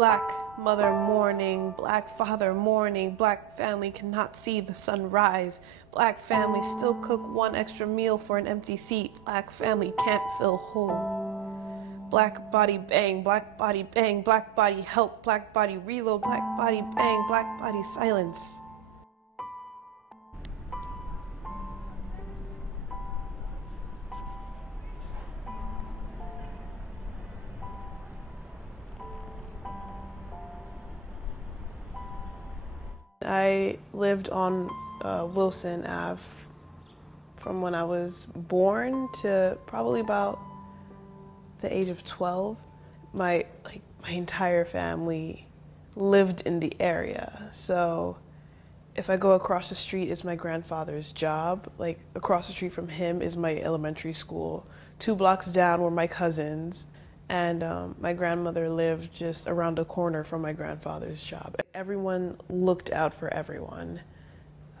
Black mother mourning, black father mourning, black family cannot see the sun rise. Black family still cook one extra meal for an empty seat. Black family can't fill whole. Black body bang, black body bang, black body help, black body reload, black body bang, black body silence. I lived on Wilson Ave from when I was born to probably about the age of 12. My entire family lived in the area. So if I go across the street is my grandfather's job. Like across the street from him is my elementary school. 2 blocks down were my cousins. And my grandmother lived just around the corner from my grandfather's job. Everyone looked out for everyone.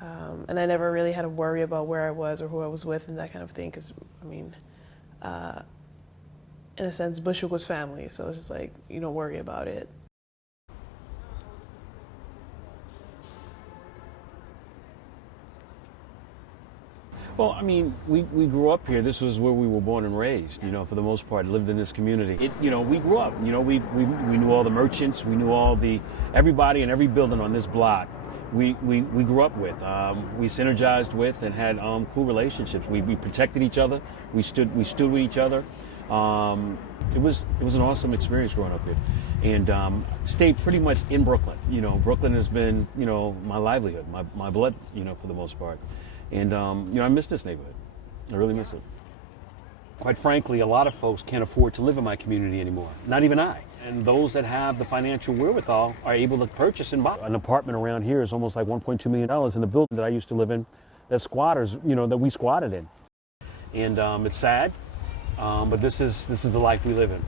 And I never really had to worry about where I was or who I was with and that kind of thing. Because, I mean, in a sense, Bushwick was family. So it's just like, you don't worry about it. Well, I mean, we grew up here. This was where we were born and raised, you know, for the most part, lived in this community. We grew up, you know, we knew all the merchants, we knew everybody in every building on this block. We grew up with, we synergized with and had cool relationships. We protected each other, we stood with each other. It was an awesome experience growing up here. And stayed pretty much in Brooklyn. You know, Brooklyn has been, you know, my livelihood, my blood, you know, for the most part. And, you know, I miss this neighborhood. I really miss it. Quite frankly, a lot of folks can't afford to live in my community anymore. Not even I. And those that have the financial wherewithal are able to purchase and buy. An apartment around here is almost like $1.2 million in the building that I used to live in, that squatters, you know, that we squatted in. And it's sad, but this is the life we live in.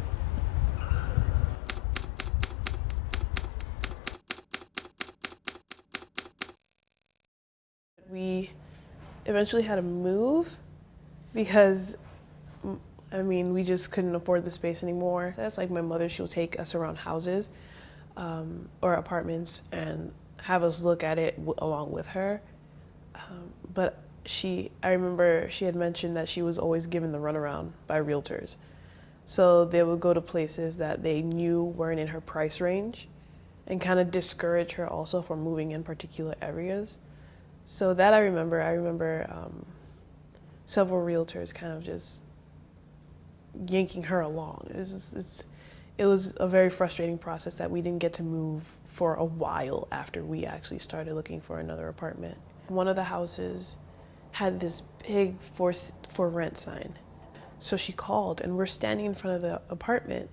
We eventually had to move because, I mean, we just couldn't afford the space anymore. So that's like my mother, she'll take us around houses or apartments and have us look at it along with her. But I remember she had mentioned that she was always given the runaround by realtors. So they would go to places that they knew weren't in her price range and kind of discourage her also from moving in particular areas. So that I remember several realtors kind of just yanking her along. It was a very frustrating process that we didn't get to move for a while after we actually started looking for another apartment. One of the houses had this big for rent sign. So she called and we're standing in front of the apartment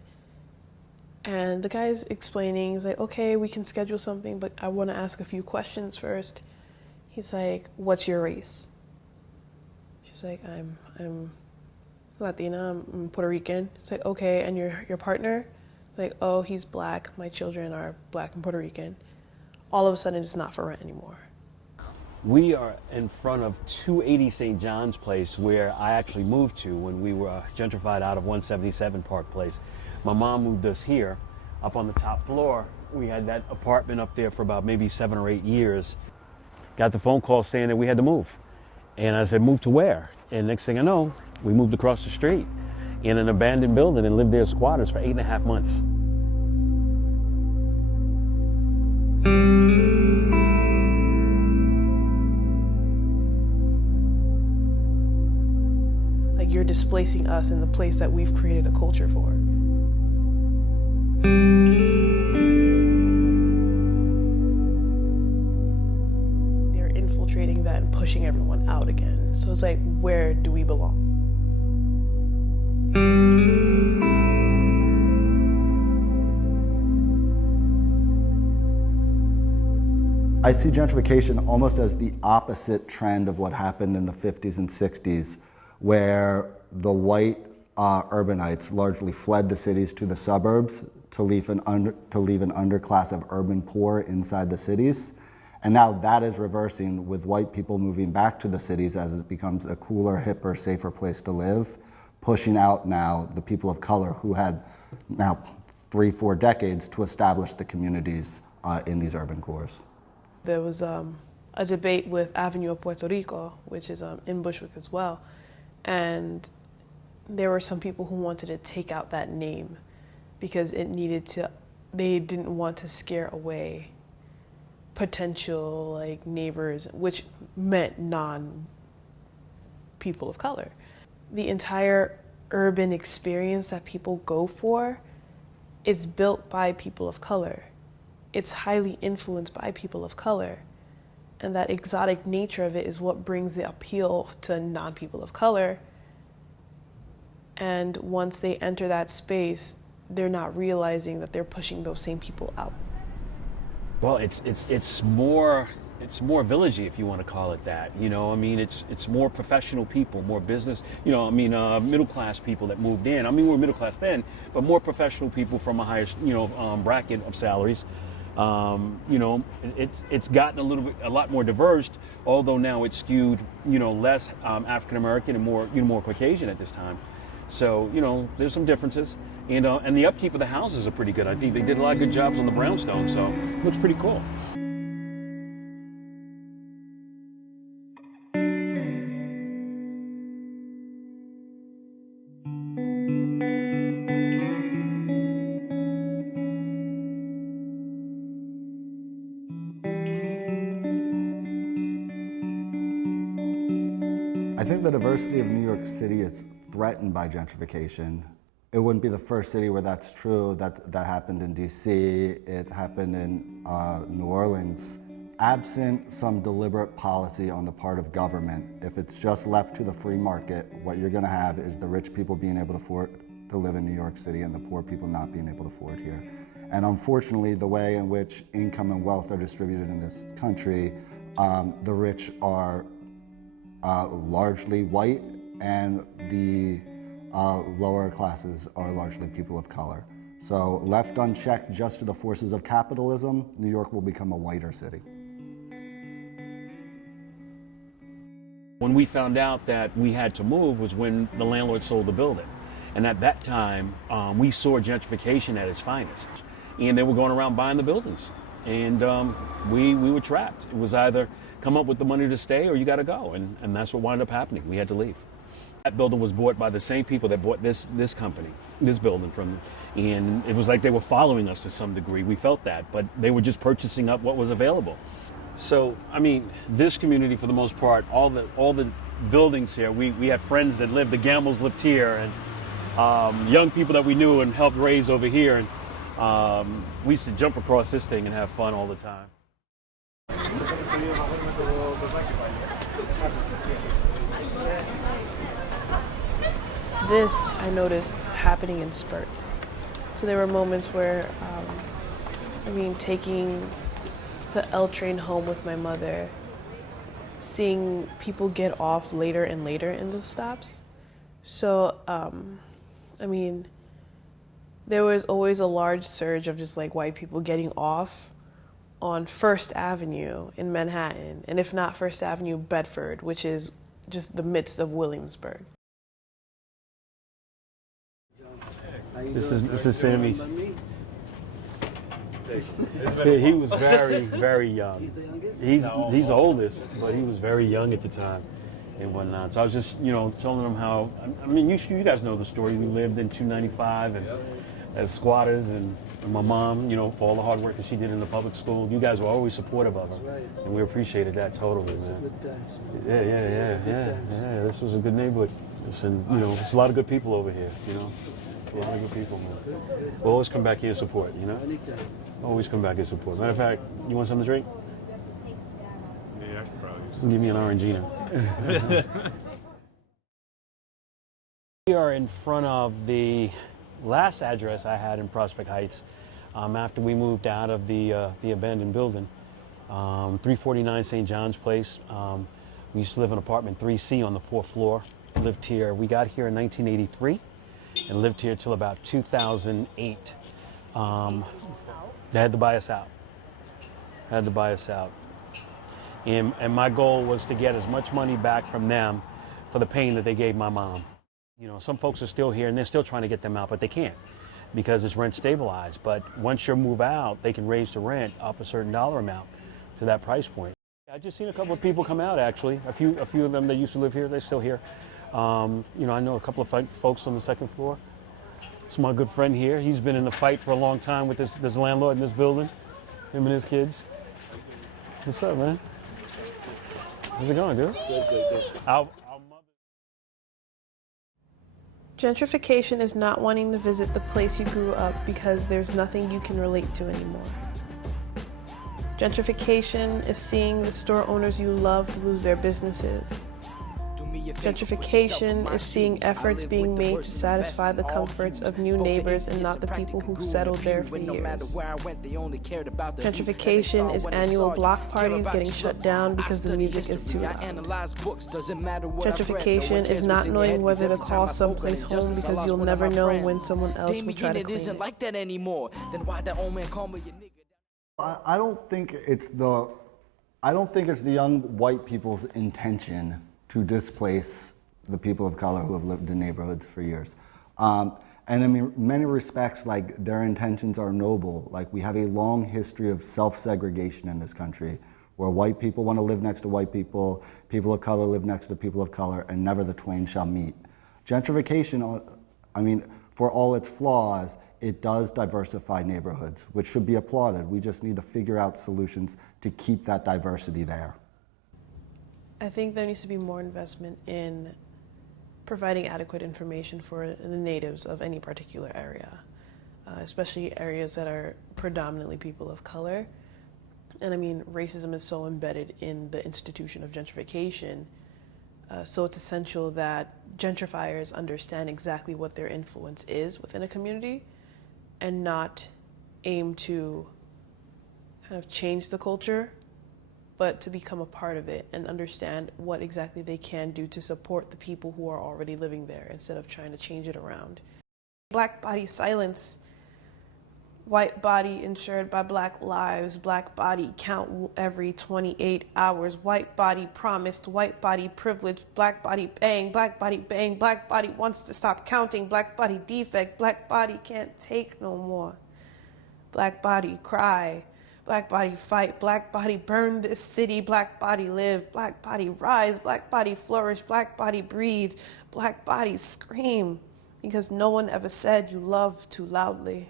and the guy's explaining, he's like, okay, we can schedule something, but I want to ask a few questions first. He's like, what's your race? She's like, I'm Latina, I'm Puerto Rican. It's like, okay, and your partner? It's like, oh, he's black, my children are black and Puerto Rican. All of a sudden, it's not for rent anymore. We are in front of 280 St. John's Place, where I actually moved to when we were gentrified out of 177 Park Place. My mom moved us here, up on the top floor. We had that apartment up there for about maybe 7 or 8 years. Got the phone call saying that we had to move. And I said, move to where? And next thing I know, we moved across the street in an abandoned building and lived there as squatters for 8.5 months. Like you're displacing us in the place that we've created a culture for. Infiltrating that and pushing everyone out again. So it's like, where do we belong? I see gentrification almost as the opposite trend of what happened in the 50s and 60s, where the white urbanites largely fled the cities to the suburbs to leave an underclass of urban poor inside the cities. And now that is reversing with white people moving back to the cities as it becomes a cooler, hipper, safer place to live, pushing out now the people of color who had now 3-4 decades to establish the communities in these urban cores. There was a debate with Avenue of Puerto Rico, which is in Bushwick as well, and there were some people who wanted to take out that name because they didn't want to scare away potential like neighbors, which meant non-people of color. The entire urban experience that people go for is built by people of color. It's highly influenced by people of color. And that exotic nature of it is what brings the appeal to non-people of color. And once they enter that space, they're not realizing that they're pushing those same people out. Well, it's more villagey, if you want to call it that. You know, I mean, it's more professional people, more business. You know, I mean, middle class people that moved in. I mean, we were middle class then, but more professional people from a higher, bracket of salaries. You know, it's gotten a lot more diverse. Although now it's skewed, less African American and more Caucasian at this time. So, there's some differences. And the upkeep of the houses are pretty good. I think they did a lot of good jobs on the brownstone, so it looks pretty cool. I think the diversity of New York City is threatened by gentrification. It wouldn't be the first city where that's true. That happened in DC, it happened in New Orleans. Absent some deliberate policy on the part of government, if it's just left to the free market, what you're gonna have is the rich people being able to afford to live in New York City and the poor people not being able to afford here. And unfortunately, the way in which income and wealth are distributed in this country, the rich are largely white and the lower classes are largely people of color. So left unchecked just to the forces of capitalism, New York will become a whiter city. When we found out that we had to move was when the landlord sold the building. And at that time, we saw gentrification at its finest. And they were going around buying the buildings. And we were trapped. It was either come up with the money to stay or you got to go. And that's what wound up happening. We had to leave. That building was bought by the same people that bought this company, this building from, and it was like they were following us to some degree. We felt that, but they were just purchasing up what was available. So, I mean, this community, for the most part, all the buildings here, we had friends that lived, the Gambles lived here, and young people that we knew and helped raise over here. And we used to jump across this thing and have fun all the time. This I noticed happening in spurts. So there were moments where, taking the L train home with my mother, seeing people get off later and later in the stops. So, there was always a large surge of just like white people getting off on First Avenue in Manhattan, and if not First Avenue, Bedford, which is just the midst of Williamsburg. This is Sammy's. He was very, very young. He's the oldest, but he was very young at the time and whatnot. So I was just, telling him how, you guys know the story. We lived in 295 and as squatters, and my mom, for all the hard work that she did in the public school. You guys were always supportive of her, and we appreciated that totally, man. Yeah. This was a good neighborhood. And, there's a lot of good people over here, A lot of good people, man. We'll always come back here to support, Always come back here to support. Matter of fact, you want something to drink? Yeah, I could probably use Give me an Orangina. We are in front of the last address I had in Prospect Heights after we moved out of the abandoned building. 349 St. John's Place. We used to live in apartment 3C on the 4th floor. Lived here. We got here in 1983 and lived here till about 2008. They had to buy us out. And my goal was to get as much money back from them for the pain that they gave my mom. Some folks are still here and they're still trying to get them out, but they can't. because it's rent stabilized. But once you move out, they can raise the rent up a certain dollar amount to that price point. I just seen a couple of people come out, actually. A few of them that used to live here, they're still here. You know, I know a couple of folks on the second floor. It's my good friend here. He's been in a fight for a long time with this landlord in this building, him and his kids. What's up, man? How's it going, dude? Good. Gentrification is not wanting to visit the place you grew up because there's nothing you can relate to anymore. Gentrification is seeing the store owners you loved lose their businesses. Gentrification is seeing efforts being made to satisfy the comforts of new neighbors and not the people who've settled there for years. Gentrification is annual block parties getting shut down because the music is too loud. Gentrification is not knowing whether to call someplace home because you'll never know when someone else will try to claim it. I don't think it's the young white people's intention to displace the people of color who have lived in neighborhoods for years. And I mean, in many respects, like, their intentions are noble. Like, we have a long history of self-segregation in this country, where white people want to live next to white people of color live next to people of color, and never the twain shall meet. Gentrification, I mean, for all its flaws, it does diversify neighborhoods, which should be applauded. We just need to figure out solutions to keep that diversity there. I think there needs to be more investment in providing adequate information for the natives of any particular area, especially areas that are predominantly people of color. And I mean, racism is so embedded in the institution of gentrification, so it's essential that gentrifiers understand exactly what their influence is within a community and not aim to kind of change the culture, but to become a part of it and understand what exactly they can do to support the people who are already living there instead of trying to change it around. Black body silence, white body insured by black lives, black body count every 28 hours, white body promised, white body privileged, black body bang, black body wants to stop counting, black body defect, black body can't take no more. Black body cry, black body fight, black body burn this city, black body live, black body rise, black body flourish, black body breathe, black body scream, because no one ever said you love too loudly.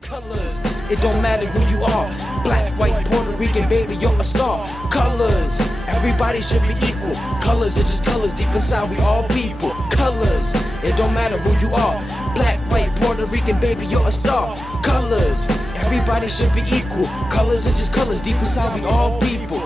Colors, it don't matter who you are. Black, white, Puerto Rican, baby, you're a star. Colors, everybody should be equal. Colors are just colors, deep inside we all people. Colors, it don't matter who you are. Black, white, Puerto Rican, baby, you're a star. Colors, everybody should be equal. Colors are just colors, deep inside we all people.